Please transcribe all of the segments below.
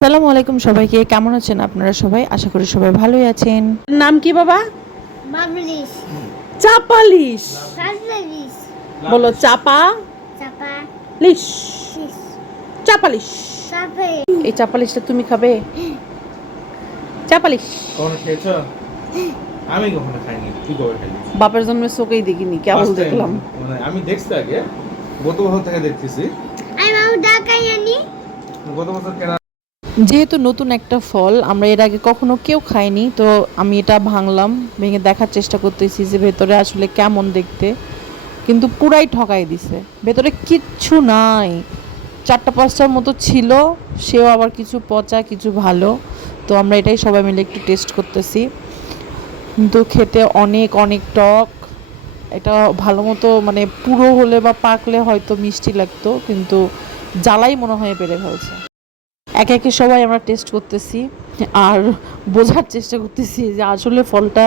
আসসালামু আলাইকুম সবাইকে, কেমন আছেন আপনারা সবাই? আশা করি সবাই ভালোই আছেন। নাম কি বাবা? বাবলিশ চাপালিশ। বাবলিশ বলো চাপা চাপা লিশ। শিস চাপালিশ। চাপে এই চাপালিশটা তুমি খাবে? চাপালিশ কখনো খেয়েছো? আমি কখনো খাইনি, তুই কবে খাইছিস? বাপের জন্মে চোখেই দেখিনি, কেবল First time, দেখলাম। মানে আমি দেখছি আগে, গত বছর থেকে দেখতেছি। আমি মামু ডাকাই আনি গত বছর কেনা যেহেতু নতুন একটা ফল, আমরা এর আগে কখনো কেউ খাইনি, তো আমি এটা ভাঙলাম, ভেঙে দেখার চেষ্টা করতেছি যে ভেতরে আসলে কেমন দেখতে। কিন্তু পুরাই ঠকাই দিছে, ভেতরে কিচ্ছু নাই। 4-5টার মতো ছিল, সেও আবার কিছু পচা কিছু ভালো। তো আমরা এটাই সবাই মিলে একটু টেস্ট করতেছি, কিন্তু খেতে অনেক অনেক টক। এটা ভালো মতো মানে পুরো হলে বা পাকলে হয়তো মিষ্টি লাগতো, কিন্তু জ্বালাই মনে হয় পেরে ফেলছে। একে একে সবাই আমরা টেস্ট করতেছি আর বোঝার চেষ্টা করতেছি যে আসলে ফলটা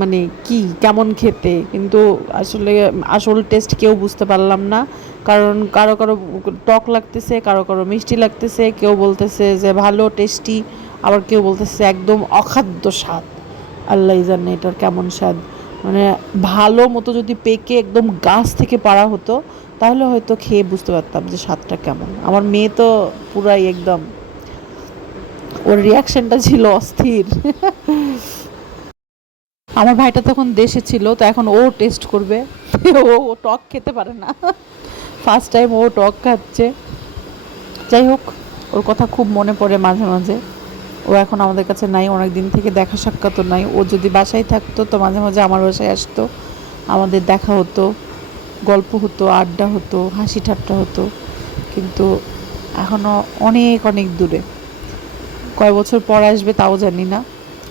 মানে কি কেমন খেতে, কিন্তু আসলে আসল টেস্ট কেউ বুঝতে পারলাম না। কারণ কারো কারো টক লাগতেছে, কারো কারো মিষ্টি লাগতেছে, কেউ বলতেছে যে ভালো টেস্টি, আবার কেউ বলতেছে একদম অখাদ্য স্বাদ। আল্লাহই জানে এটার কেমন স্বাদ। মানে ভালো মতো যদি পেকে একদম গাছ থেকে পাড়া হতো তাহলে হয়তো খেয়ে বুঝতে পারতাম যে স্বাদটা কেমন। আমার মেয়ে তো পুরাই একদম, ওর রিয়াকশনটা ছিল অস্থির। আমার ভাইটা তখন দেশে ছিল, তো এখন ও টেস্ট করবে। ও টক খেতে পারে না, ফার্স্ট টাইম ও টক খাচ্ছে। যাই হোক, ওর কথা খুব মনে পড়ে মাঝে মাঝে। ও এখন আমাদের কাছে নাই, অনেক দিন থেকে দেখা সাক্ষাৎও নাই। ও যদি বাসায় থাকতো তো মাঝে মাঝে আমার বাসায় আসতো, আমাদের দেখা হতো, গল্প হতো, আড্ডা হতো, হাসি ঠাট্টা হতো। কিন্তু এখনও অনেক অনেক দূরে, কয় বছর পর আসবে তাও জানি না।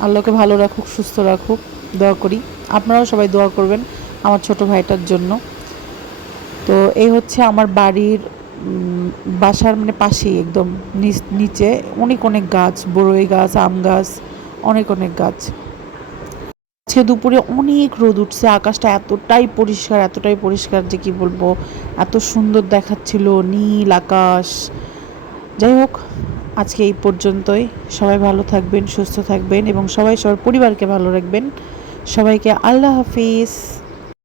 আল্লাহকে ভালো রাখুক, সুস্থ রাখুক, দোয়া করি। আপনারাও সবাই দোয়া করবেন আমার ছোট ভাইটার জন্য। তো এই হচ্ছে আমার বাড়ির বাসার মানে পাশেই একদম নিচে অনেক অনেক গাছ, বড়ই গাছ, আম গাছ, অনেক অনেক গাছ। আজকে দুপুরে অনেক রোদ উঠছে, আকাশটা এতটাই পরিষ্কার যে কি বলবো, এত সুন্দর দেখাচ্ছিল, নীল আকাশ। যাই হোক, আজকে এই পর্যন্তই। সবাই ভালো থাকবেন, সুস্থ থাকবেন এবং সবাই সবার পরিবারকে ভালো রাখবেন। সবাইকে আল্লাহ হাফিজ।